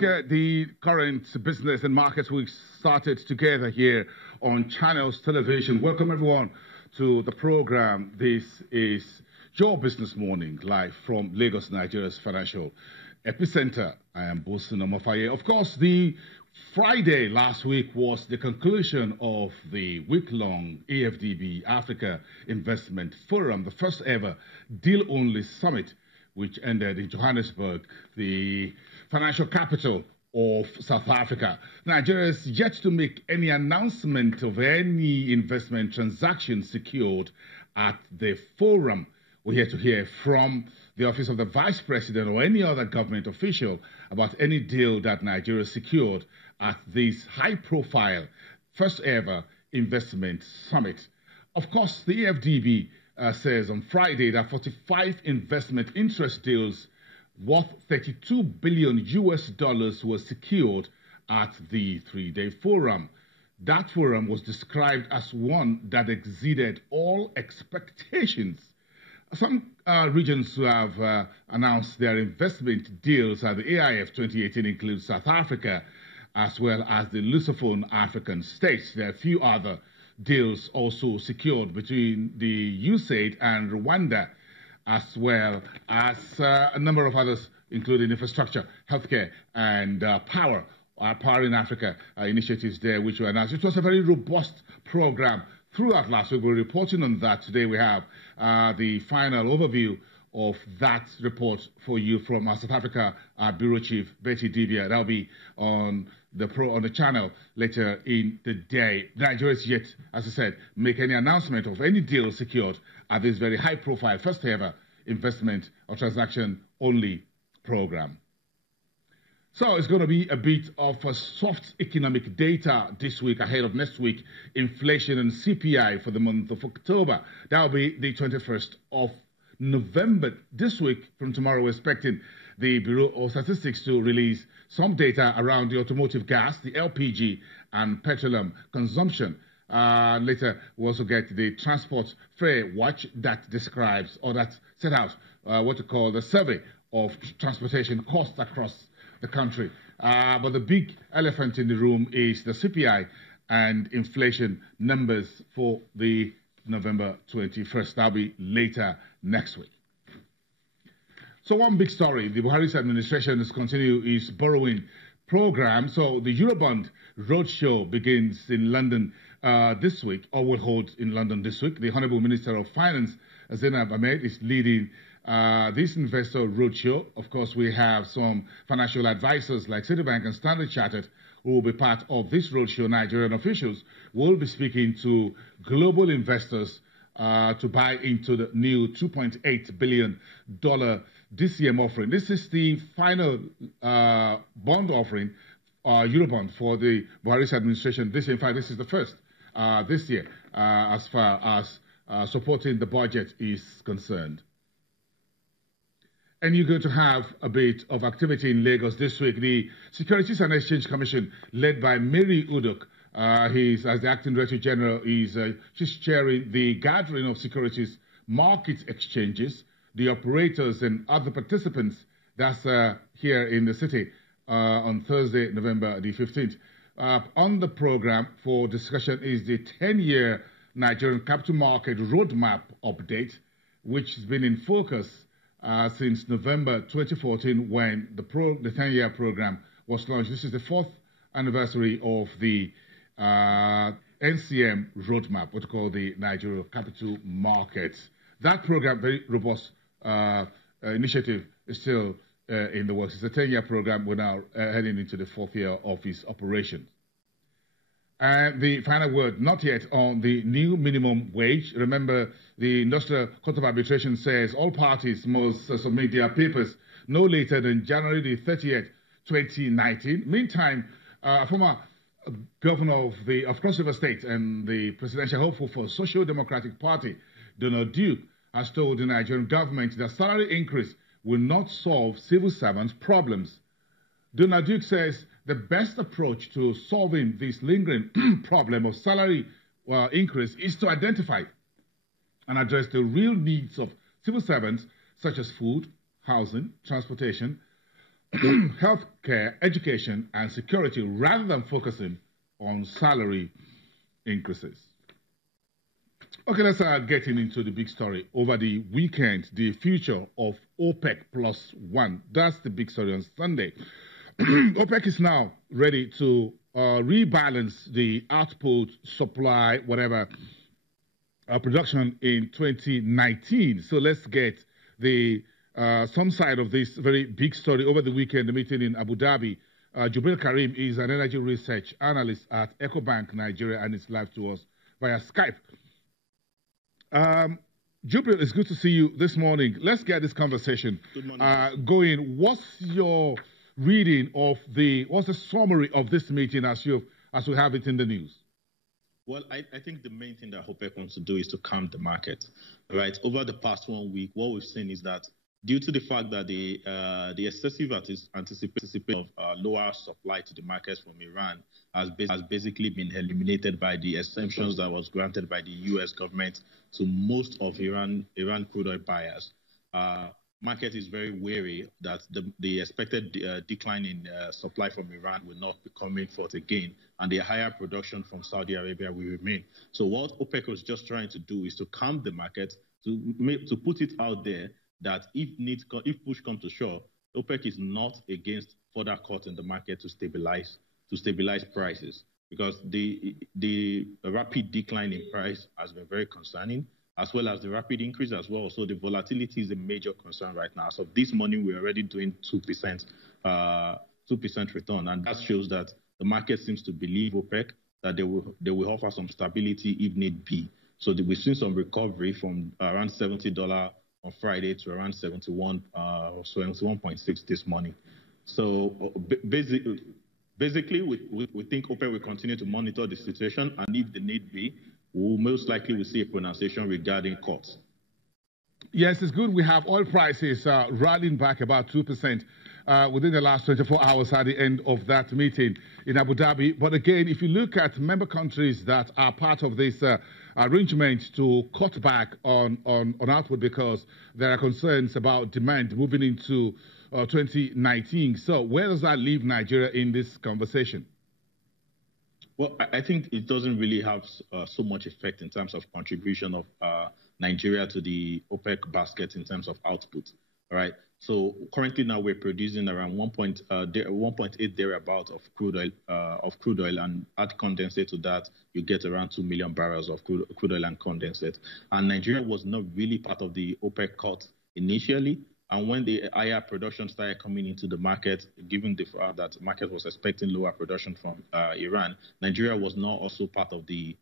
get the current business and markets we started together here on Channels Television. Welcome everyone to the program. This is Your Business Morning, live from Lagos, Nigeria's financial epicenter. I am Bosun Omofaye. Of course, the Friday last week was the conclusion of the week-long AFDB Africa Investment Forum, the first ever deal-only summit, which ended in Johannesburg, the financial capital of South Africa. Nigeria is yet to make any announcement of any investment transaction secured at the forum. We're here to hear from the office of the Vice President or any other government official about any deal that Nigeria secured at this high-profile, first-ever investment summit. Of course, the AFDB says on Friday that 45 investment interest deals worth $32 billion were secured at the three-day forum. That forum was described as one that exceeded all expectations. Some regions who have announced their investment deals at the AIF 2018 include South Africa, as well as the Lusophone African states. There are a few other deals also secured between the USAID and Rwanda, as well as a number of others, including infrastructure, healthcare, and power in Africa initiatives there, which were announced. It was a very robust program throughout last week. We're reporting on that. Today we have the final overview of that report for you from our South Africa Bureau Chief, Betty Dibia. That'll be on the channel later in the day. Nigeria is yet, as I said, make any announcement of any deal secured at this very high-profile, first-ever investment or transaction-only program. So it's going to be a bit of a soft economic data this week ahead of next week, inflation and CPI for the month of October. That will be the 21st of November. This week, from tomorrow, we're expecting the Bureau of Statistics to release some data around the automotive gas, the LPG, and petroleum consumption. Later, we'll also get the transport fare watch that describes or that set out what you call the survey of transportation costs across the country. But the big elephant in the room is the CPI and inflation numbers for the November 21st. That'll be later next week. So one big story, the Buhari's administration is continue its borrowing program. So the Eurobond Roadshow begins in London this week, or will hold in London this week. The Honorable Minister of Finance, Zainab Ahmed, is leading this investor roadshow. Of course, we have some financial advisors like Citibank and Standard Chartered who will be part of this roadshow. Nigerian officials will be speaking to global investors to buy into the new $2.8 billion DCM offering. This is the final bond offering, Eurobond, for the Buhari's administration. In fact, this is the first this year as far as supporting the budget is concerned. And you're going to have a bit of activity in Lagos this week. The Securities and Exchange Commission, led by Mary Udok, as the Acting Director General, she's chairing the gathering of securities market exchanges, the operators and other participants. That's here in the city on Thursday, November the 15th. On the program for discussion is the 10-year Nigerian capital market roadmap update, which has been in focus since November 2014 when the 10-year program was launched. This is the fourth anniversary of the NCM roadmap, what we call the Nigeria Capital Markets. That program, very robust initiative, is still in the works. It's a 10-year program. We're now heading into the fourth year of its operations. And the final word, not yet, on the new minimum wage. Remember, the Industrial Court of Arbitration says all parties must submit their papers no later than January the 30th, 2019. Meantime, former governor of Cross River State and the presidential hopeful for Social Democratic Party, Donald Duke, has told the Nigerian government that salary increase will not solve civil servants' problems. Donald Duke says the best approach to solving this lingering problem of salary increase is to identify and address the real needs of civil servants, such as food, housing, transportation, healthcare, education, and security rather than focusing on salary increases. Okay, let's get into the big story. Over the weekend, the future of OPEC+1. That's the big story on Sunday. OPEC is now ready to rebalance the output, supply, whatever, production in 2019. So let's get the some side of this very big story. Over the weekend, the meeting in Abu Dhabi. Jubril Karim is an energy research analyst at EcoBank Nigeria and is live to us via Skype. Jubril, it's good to see you this morning. Let's get this conversation going. What's your reading of what's the summary of this meeting as we have it in the news? Well, I think the main thing that OPEC wants to do is to calm the market, right? Over the past 1 week, what we've seen is that due to the fact that the excessive anticipation of lower supply to the markets from Iran has basically been eliminated by the exemptions that was granted by the U.S. government to most of Iran crude oil buyers. Market is very wary that the expected decline in supply from Iran will not be coming forth again, and the higher production from Saudi Arabia will remain. So what OPEC was just trying to do is to calm the market, to put it out there that if push comes to shove, OPEC is not against further cuts in the market to stabilize prices, because the rapid decline in price has been very concerning, as well as the rapid increase as well. So the volatility is a major concern right now. So this morning we're already doing 2% return, and that shows that the market seems to believe OPEC that they will offer some stability if need be. So we've seen some recovery from around $70 on Friday to around 71.6 this morning. So basically, we think OPEC will continue to monitor the situation, and if the need be, we'll most likely will see a pronunciation regarding cuts. Yes, it's good. We have oil prices rallying back about 2% within the last 24 hours at the end of that meeting in Abu Dhabi. But again, if you look at member countries that are part of this arrangement to cut back on output because there are concerns about demand moving into 2019. So where does that leave Nigeria in this conversation? Well, I think it doesn't really have so much effect in terms of contribution of Nigeria to the OPEC basket in terms of output, right? So currently now we're producing around 1.8 thereabout of crude oil, and add condensate to that, you get around 2 million barrels of crude oil and condensate. And Nigeria was not really part of the OPEC cut initially. And when the higher production started coming into the market, given the fact that the market was expecting lower production from Iran, Nigeria was not also part of the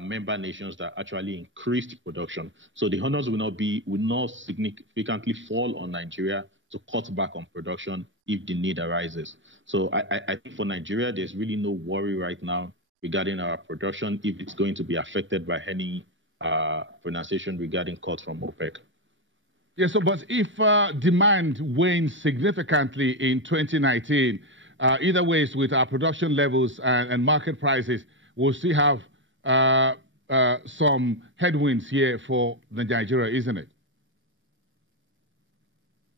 member nations that actually increased production. So the honors will not significantly fall on Nigeria to cut back on production if the need arises. So I think for Nigeria, there's really no worry right now regarding our production if it's going to be affected by any pronunciation regarding cuts from OPEC. Yes, so, but if demand wanes significantly in 2019, either ways with our production levels and market prices, we'll still have some headwinds here for Nigeria, isn't it?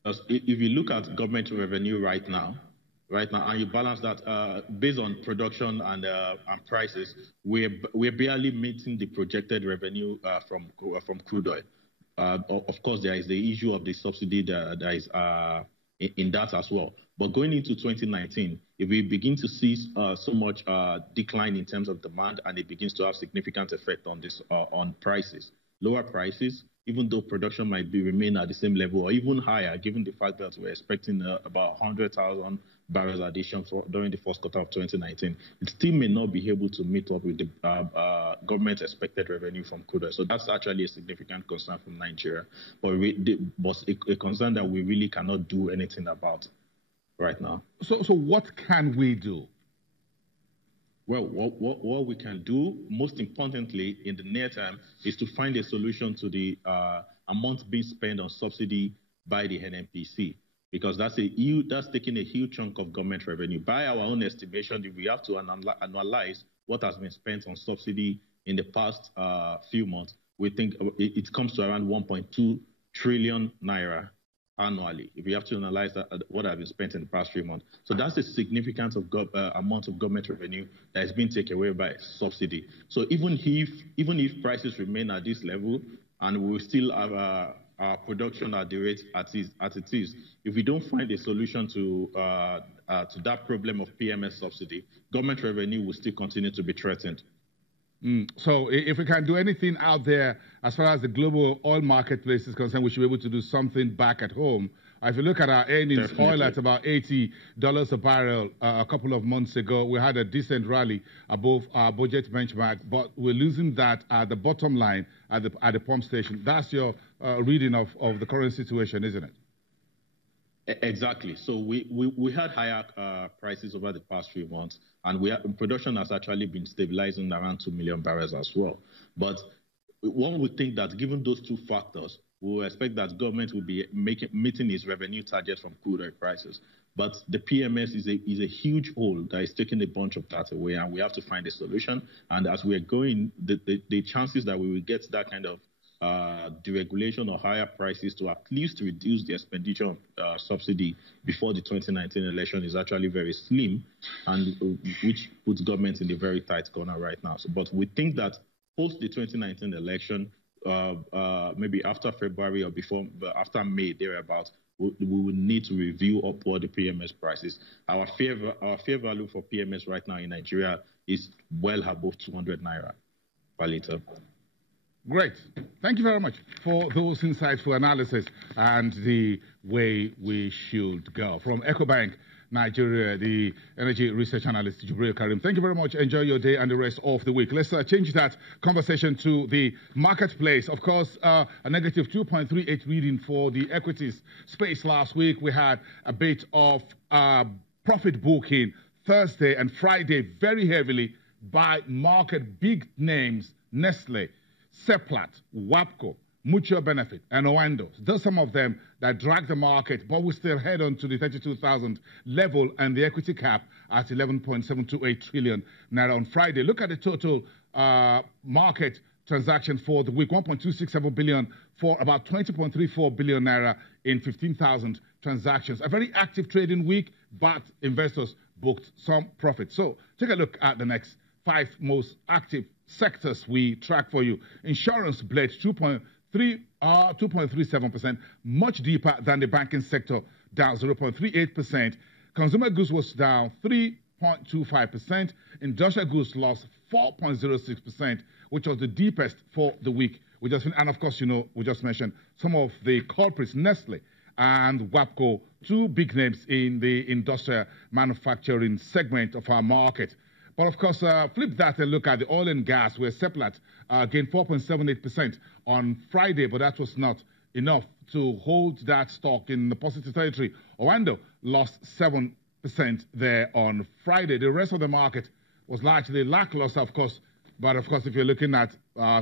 If you look at government revenue right now, and you balance that based on production and prices, we're barely meeting the projected revenue from crude oil. Of course, there is the issue of the subsidy that is in that as well. But going into 2019, if we begin to see so much decline in terms of demand, and it begins to have significant effect on this on prices, lower prices, even though production might remain at the same level or even higher, given the fact that we're expecting about 100,000 barrels addition during the first quarter of 2019, it still may not be able to meet up with the government expected revenue from crude oil. So that's actually a significant concern from Nigeria, but a concern that we really cannot do anything about right now. So what can we do? Well, what we can do, most importantly, in the near term, is to find a solution to the amount being spent on subsidy by the NNPC, because that's taking a huge chunk of government revenue. By our own estimation, if we have to analyze what has been spent on subsidy in the past few months, we think it comes to around 1.2 trillion naira. annually, if you have to analyze what have been spent in the past 3 months. So that's a significant amount of government revenue that has been taken away by subsidy. So even if prices remain at this level and we will still have our production at the rate at it is, if we don't find a solution to that problem of PMS subsidy, government revenue will still continue to be threatened. So if we can do anything out there as far as the global oil marketplace is concerned, we should be able to do something back at home. If you look at our earnings, definitely. Oil at about $80 a barrel a couple of months ago, we had a decent rally above our budget benchmark, but we're losing that at the bottom line at the pump station. That's your reading of the current situation, isn't it? Exactly. So we had higher prices over the past few months, and production has actually been stabilizing around 2 million barrels as well. But one would think that given those two factors, we will expect that government will be meeting its revenue target from crude oil prices. But the PMS is a huge hole that is taking a bunch of that away, and we have to find a solution. And as we are going, the chances that we will get that kind of deregulation or higher prices to at least reduce the expenditure of subsidy before the 2019 election is actually very slim, and which puts government in a very tight corner right now. So, but we think that post the 2019 election, maybe after February or after May, thereabouts, we will need to review upward the PMS prices. Our fair value for PMS right now in Nigeria is well above 200 naira per litre. Great. Thank you very much for those insightful analysis and the way we should go. From EcoBank Nigeria, the energy research analyst, Jibril Karim. Thank you very much. Enjoy your day and the rest of the week. Let's change that conversation to the marketplace. Of course, a negative 2.38 reading for the equities space last week. We had a bit of profit booking Thursday and Friday very heavily by market big names, Nestle, Seplat, WAPCO, Mutual Benefit, and Owando. Those are some of them that drag the market, but we still head on to the 32,000 level and the equity cap at 11.728 trillion naira on Friday. Look at the total market transactions for the week, 1.267 billion for about 20.34 billion naira in 15,000 transactions. A very active trading week, but investors booked some profit. So take a look at the next 5 most active sectors we track for you. Insurance bled 2.37%, much deeper than the banking sector, down 0.38%. Consumer goods was down 3.25%. Industrial goods lost 4.06%, which was the deepest for the week. And of course, we just mentioned some of the culprits, Nestle and WAPCO, 2 big names in the industrial manufacturing segment of our market. But of course, flip that and look at the oil and gas, where Seplat gained 4.78% on Friday, but that was not enough to hold that stock in the positive territory. Owando lost 7% there on Friday. The rest of the market was largely lackluster, of course. But of course, if you're looking at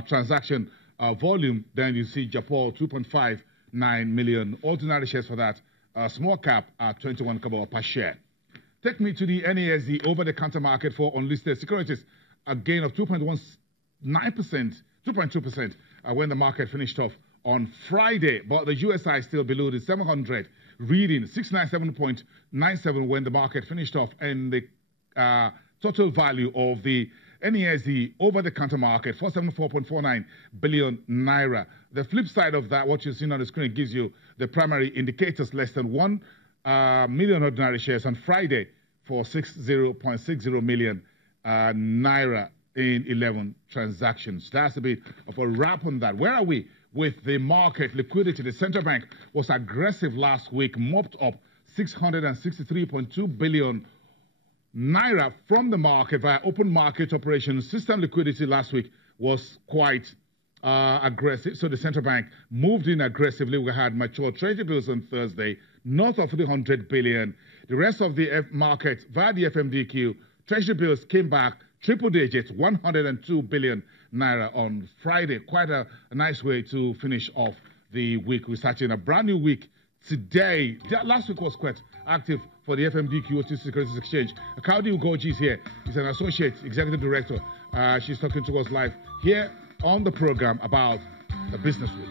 transaction volume, then you see Japan 2.59 million ordinary shares for that. Small cap at 21 kobo per share. Take me to the NASD over-the-counter market for unlisted securities, a gain of 2.2% when the market finished off on Friday. But the USI is still below the 700, reading 697.97 when the market finished off, and the total value of the NASD over-the-counter market, 474.49 billion naira. The flip side of that, what you're seeing on the screen, gives you the primary indicators, less than 1 million ordinary shares on Friday for 60.60 million naira in 11 transactions. That's a bit of a wrap on that. Where are we with the market liquidity? The central bank was aggressive last week, mopped up 663.2 billion naira from the market via open market operations. System liquidity last week was quite aggressive, so the central bank moved in aggressively. We had mature treasury bills on Thursday, north of 300 billion. The rest of the market via the FMDQ, treasury bills came back triple digits, 102 billion naira on Friday. Quite a nice way to finish off the week. We're starting a brand new week today. Last week was quite active for the FMDQ, OTC Securities Exchange. Kaudi Ugoji is here. He's an associate executive director. She's talking to us live here on the program about the business week.